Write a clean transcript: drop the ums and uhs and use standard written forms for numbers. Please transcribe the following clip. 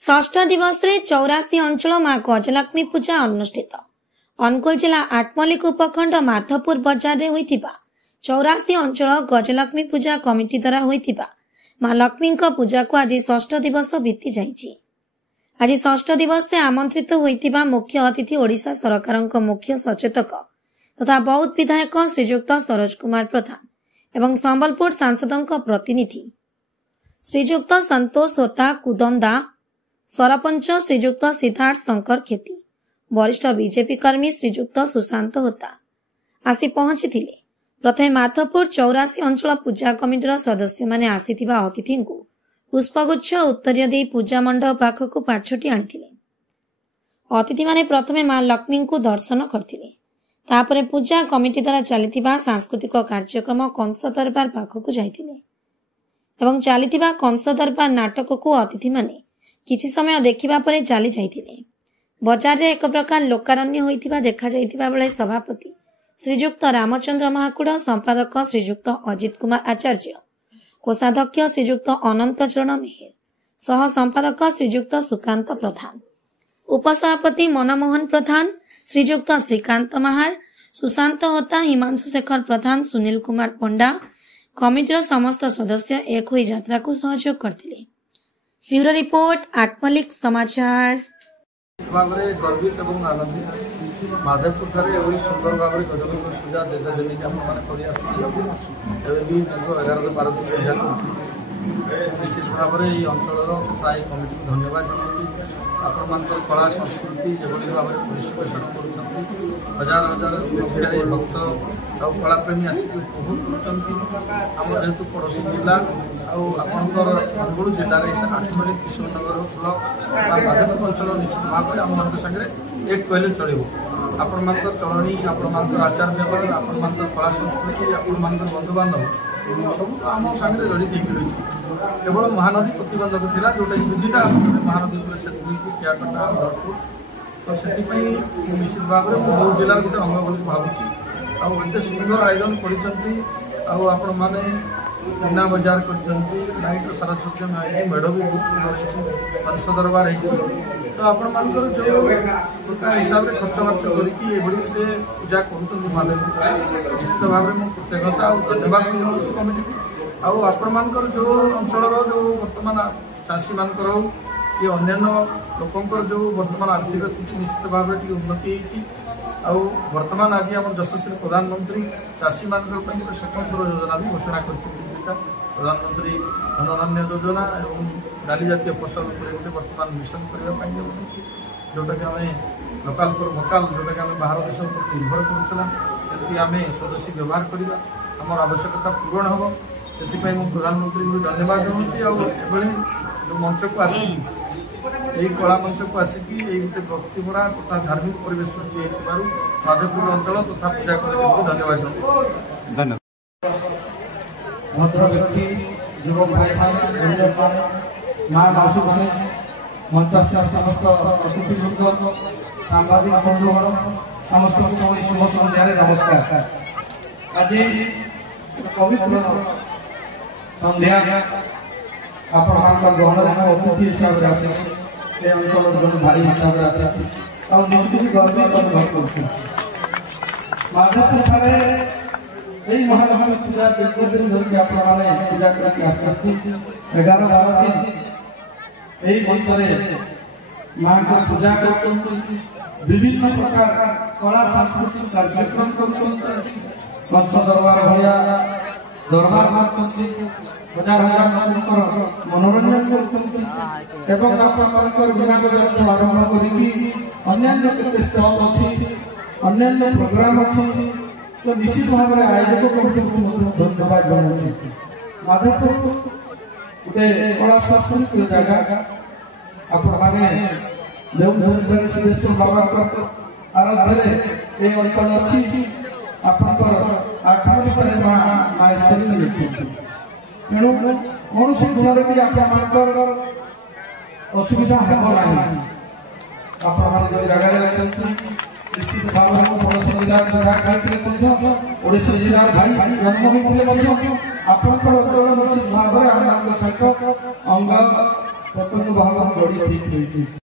षष्ठ दिवस रे 84 अंचल मां गजलक्ष्मी पूजा अनुष्ठित। अनुगुल जिला आठमल्लिक उपखंड माधवपुर बजार रे होइतिबा 84 अंचल गजलक्ष्मी पूजा कमिटी द्वारा होइतिबा मां लक्ष्मी पूजा को आज षष्ठ दिवस बीती जाइछि। आज षष्ठ दिवस से आमंत्रित होइतिबा मुख्य अतिथि ओडिशा सरकारक मुख्य सचेतक तथा बौद्ध विधायक श्रीजुक्त सरोज कुमार प्रधान एवं संबलपुर सांसदों प्रतिनिधि श्रीजुक्त संतोष होता कुदंदा, सरपंच श्रीजुक्त सिद्धार्थ शंकर खेती, वरिष्ठ बीजेपी कर्मी श्रीजुक्त सुशांत होता आसी पहुंची। प्रथमे माधवपुर 84 अंचल पूजा कमिटीर सदस्य माने आसीथिबा अतिथि को पुष्पगुच्छ उत्तरीय दे पूजा मंडप पाखक पाछटी आनिथिले। अतिथि माने प्रथमे मां लक्ष्मी को दर्शन करथिले। तापरे पूजा कमिटी द्वारा चलिथिबा सांस्कृतिक कार्यक्रम कंस दरबार पाखक जाइथिले एवं चलिथिबा कंस दरबार नाटक को अतिथि माने किछि समय देखिबा परे चली जाइथिले। बजार रे एक प्रकार लोकारण्य होइथिबा देखा जाइथिबा बेले सभापति श्रीजुक्त रामचंद्र महाकुड़, संपादक श्रीजुक्त अजित कुमार आचार्य, कोषाध्यक्ष श्रीजुक्त अनंत चरण मेहेर, सह संपादक श्रीजुक्त सुकांत प्रधान, उपसभापति मनमोहन प्रधान, श्रीजुक्त श्रीकांत महार, सुशांत होता, हिमांशु शेखर प्रधान, सुनील कुमार पंडा कमिटीर समस्त सदस्य एक होई यात्रा को सहयोग करथिले। ब्यूरो रिपोर्ट, आठमल्लिक समाचार। गर्वित एवं आनंदित माधवपुर ठारे एवं सुंदर भाव में गजलक्ष्मी पूजा देता दिन की भी 11-12 दिन पूजा विशेष भाव में ये अंचल प्राय कमिटी को धन्यवाद जनाऊँ। आपण कला संस्कृति जो भाव में परिवेषण कर हजार हजार संख्यार भक्त और कलाप्रेमी आसिक उपभोग करम जेहतु पड़ोशी जिला आपर अनुगुल जिले में 8 किशोरनगर ब्लक माधवपुर अंचल निश्चित भाव में आम सागर एक कहले चलो। आपण चलनी आपण आचार व्यवहार आपण कला संस्कृति आपण बंधु बांधव सब आम सागर जड़ित रही। केवल महानदी प्रतिबंधक था जोटा कि दुईटा महानदी क्याकटा भरतपुर तो से निश्चित भाव में बौद्ध जिलार गोटे अंग बोली भावुँ आते सुंदर आयोजन कर मैंने मीना बजार कर सारासज्जा मेढ़ भी बहुत कंस दरबार तो आपण जो प्रकार हिसाब से खर्च बार्च करके गोटे पूजा कर निश्चित भाव में मुझे कृतज्ञता और धन्यवाद जनाऊँ कमिटी को। आपर जो अंचल जो बर्तमान चाषी मान ये अन्य लोकंर जो बर्तमान आर्थिक स्थिति निश्चित भाव में उन्नति होती वर्तमान आज आम यशस्वी प्रधानमंत्री चाषी मान स्वतंत्र योजना भी घोषणा कर प्रधानमंत्री धनधान्य योजना और डाली जातीय फसल गोटे बर्तमान मिशन करने जोटा कि आम लोकाल पर भोकाल जोटा कि आम बाहर देश निर्भर करूँ आम स्वदेशी व्यवहार करवा आम आवश्यकता पूरण हम से प्रधानमंत्री को धन्यवाद जनाऊँ। जो मंच को आसिक यही कला मंच को आसिक गोटे भक्तिभरा तथा धार्मिक परिवेश सृष्टि माधवपुर अंचल तथा पूजा कमिटी को धन्यवाद जनाऊँ। भद्र व्यक्ति युवक भाई माँ मासी मैंने मंच समस्त अतिथिवृंद सांबादिक बंधुगण समस्त शुभ संध्यार नमस्कार। आज पवित्र संध्या आपण ग्रहण अतिथि हिसाब से आसे अंचल जन भाई हिसाब से आसे और निश्चित गर्वित अनुभव कर माधवपुर ठारे यही महालक्ष्मी पूजा दीर्घ दिन धरिक आपने पूजा करके 11-12 दिन यही मंच माँ को पूजा कर विभिन्न प्रकार कला सांस्कृतिक कार्यक्रम कर कंस दरबार भाया दरबार हजार हजार लोक मनोरंजन कर बिना बजार आरंभ कर स्टल अच्छी अन्य प्रोग्राम अच्छी तो निश्चित भाव में आयोजक कमिटी को धन्यवाद जनाऊँ। माधवपुर गोटे कला संस्कृति जगह आपने सिद्धेश्वर बाबा आराध्य ये अंचल अच्छी आपंकर 8 माहेश्वरी लिखी तेणु कौन से गुण भी आपर असुविधा हेना आप जगह निश्चित भाव में पड़ोसी जिला ओडिशा जिला भाई जन्म होते आपंकर अंचल निश्चित भाव में आम सहित अंग ପ୍ରତ୍ୟକ୍ଷ ଭାବରେ ଯୋଡ଼ି ଠିକ୍ ହୋଇଛି।